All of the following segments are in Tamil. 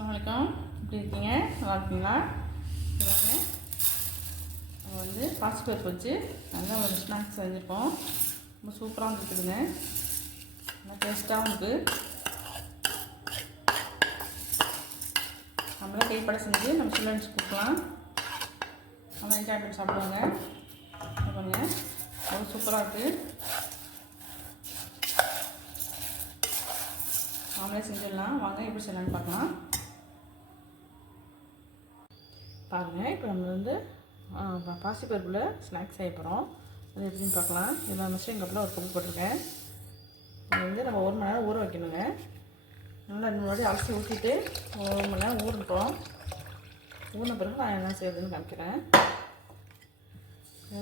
வணக்கம் எப்படி இருக்கீங்க? நல்லா இருக்கீங்களா? பாருங்க நம்ம வந்து பாசிப்பருப்பு வச்சு நல்லா ஒரு ஸ்நாக்ஸ் செஞ்சுருக்கோம். ரொம்ப சூப்பராக இருக்குதுங்க நல்லா டேஸ்ட்டாகவும் இருக்குது நம்மளே கைப்பட செஞ்சு நம்ம ஸ்டூடெண்ட்ஸ் கொடுக்கலாம். நல்லா என்ஜாய் பண்ணி சாப்பிடுவாங்க. இது பாருங்க. ரொம்ப சூப்பராக இருக்குது நாமளே செஞ்சிடலாம். வாங்க எப்படி செய்யலாம்னு பார்க்கலாம். பாருங்கள் இப்போ நம்ம வந்து பாசிப்பருப்பில் ஸ்நாக்ஸ் செய்ய போகிறோம் அது எப்படின்னு பார்க்கலாம். இதில் மிஷின் கப்பில் ஒரு பொருள் போட்டிருக்கேன். இது வந்து நம்ம ஒரு மணி நேரம் ஊற வைக்கணுங்க. நல்லா ரெண்டு முன்னாடி அலசி ஊற்றிட்டு ஒரு மணி நேரம் ஊறட்டும். ஊறின பிறகு நான் என்ன செய்யுதுன்னு காமிக்கிறேன்.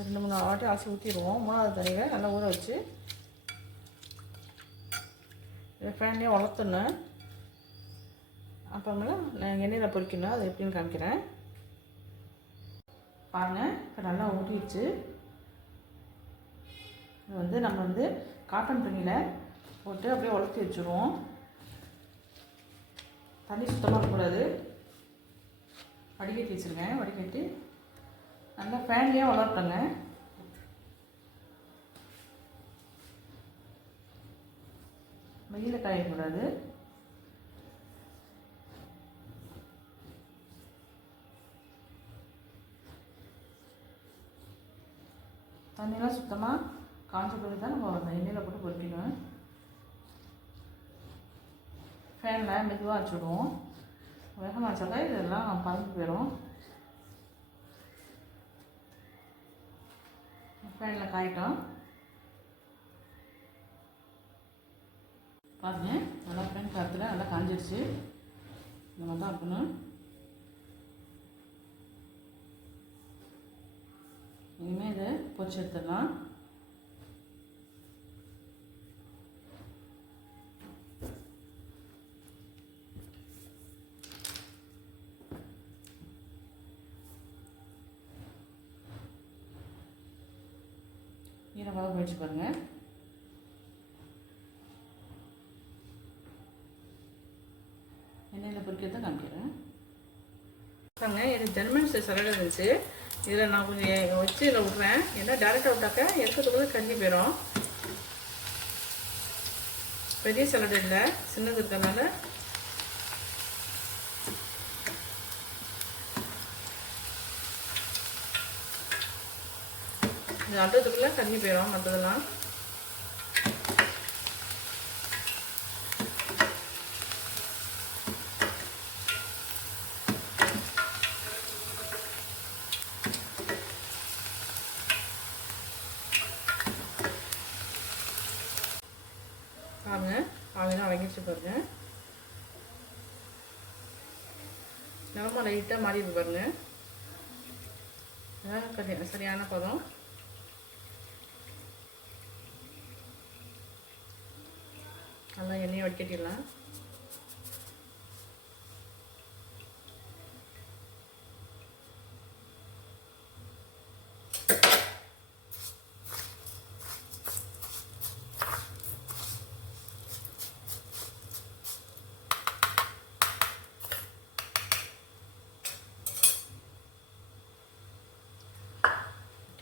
ரெண்டு மூணு வாட்டி அலசி ஊற்றிடுவோம் மூணாவது தண்ணியில் நல்லா ஊற வச்சு இதை ஃபேன்லேயே வளர்த்துணும் அப்புறமேல நான் எண்ணெயில் பொரிக்கணும். அது எப்படின்னு காமிக்கிறேன். பாருங்கள் இப்போ நல்லா ஊட்டிடுச்சு. இது வந்து நம்ம வந்து காட்டன் துணியில் போட்டு அப்படியே உலர்த்தி வச்சுருவோம். தண்ணி சுத்தமாக இருக்கக்கூடாது. வடிகட்டி வச்சுருக்கேன் வடிகட்டி. நல்லா ஃபேன்லேயே வளர்த்தங்க வெயில காயக்கூடாது. தண்ணியெலாம் சுத்தமாக காஞ்ச பிறகு தான் நம்ம அந்த எண்ணெயில் போட்டு பொறிக்கணும். ஃபேனில் மெதுவாக வச்சுடுவோம். வேகமாக வச்சாக்கா இதெல்லாம் பறந்து போயிடும் ஃபேனில் காயிட்டோம். பாருங்க நல்லா ஃபேன் காற்றுல நல்லா காஞ்சிடுச்சு இந்த மாதிரி தான் இருக்கணும் இனிமேல் இதை பொரிச்சு எடுத்துடலாம். ஈரமாக போயிடுச்சு பாருங்கள் எண்ணெயில் பொரிக்கிறத காமிக்கிறேன். பாருங்கள் இது ஜெர்மன் சரடு இருந்துச்சு. இதில் நான் கொஞ்சம் வச்சு இதில் விட்றேன். ஏன்னா டேரெக்டாக விட்டாக்க எடுக்கிறதுக்குள்ள கஞ்சி போயிடும். பெரிய சலடு இல்லை. சின்னது இருக்கிறதுனால. இது அடுத்ததுக்குள்ளே கஞ்சி போயிடும் மற்றதெல்லாம் பாருங்க. ஆவிலாம் அடங்கிடுச்சு பாருங்க. நிலமா லைட்டாக மாறி இருக்கு பாருங்க. அதான் சரியான பதம்? நல்லா எண்ணெயை வடிக்கட்டிடலாம்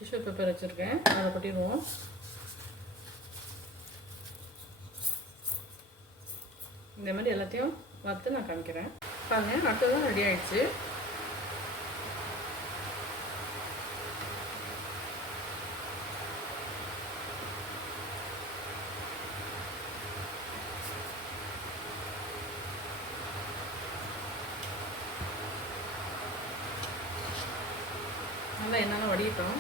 டிஷ்யூ பேப்பர் வச்சுருக்கேன். அதை கொட்டிடுவோம். இந்த மாதிரி எல்லாத்தையும் வறுத்து நான் காமிக்கிறேன். பாருங்க அடுத்ததான் ரெடி ஆயிடுச்சு. நல்லா என்னென்ன வடிட்டோம்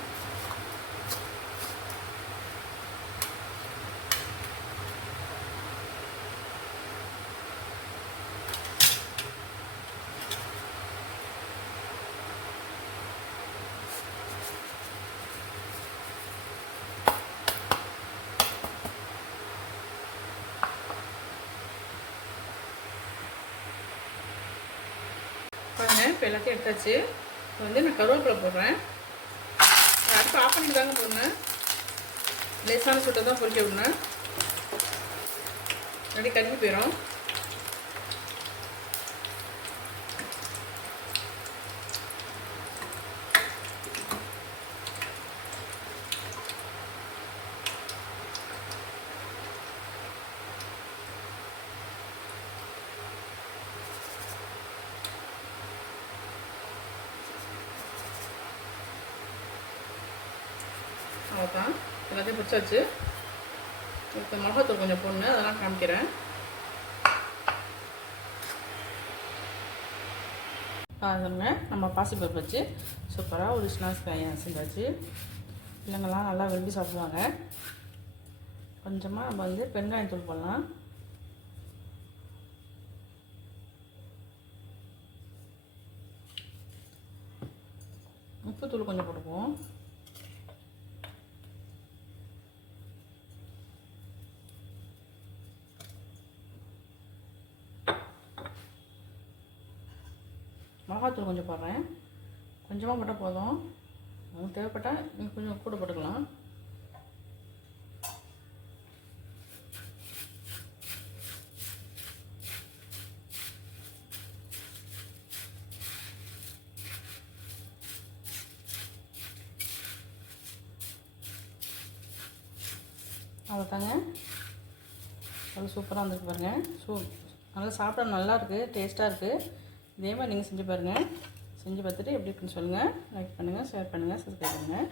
பாருங்க இப்போ எல்லாத்தையும் எடுத்தாச்சு. இப்போ வந்து நான் கருவேப்பிலை போடுறேன். அடுப்பு ஆஃப் பண்ணிட்டு தாங்க போடணும் லேசான சுட்டை தான் பொறிக்க விடணும். அப்படியே கருகி போயிடும் எல்லாத்தையும் பிடிச்சாச்சு இப்போ மிளகாத்தூள் கொஞ்சம் போடணும் அதெல்லாம் காமிக்கிறேன். பாருங்க நம்ம பாசிப்பருப்பு வச்சு சூப்பராக ஒரு ஸ்நாக்ஸ் செஞ்சாச்சு. பிள்ளைங்கள்லாம் நல்லா விரும்பி சாப்பிடுவாங்க. கொஞ்சமாக நம்ம வந்து பெருங்காயத்தூள் போடலாம். உப்புத்தூள் கொஞ்சம் போட்டுக்குவோம். மிளகாத்தூள் கொஞ்சம் போடுறேன். கொஞ்சமாக போட்டால் போதும். உங்களுக்கு தேவைப்பட்டால் நீங்கள் கொஞ்சம் கூட போட்டுக்கலாம். அவ்வளோதாங்க நல்லா சூப்பராக வந்துருக்கு பாருங்கள் சூ நல்லா சாப்பிட நல்லாயிருக்கு டேஸ்ட்டாக இருக்குது இதே மாதிரி நீங்கள் செஞ்சு பாருங்கள் செஞ்சு பார்த்துட்டு எப்படி இருக்குன்னு சொல்லுங்கள் லைக் பண்ணுங்கள் ஷேர் பண்ணுங்கள் சப்ஸ்கிரைப் பண்ணுங்கள்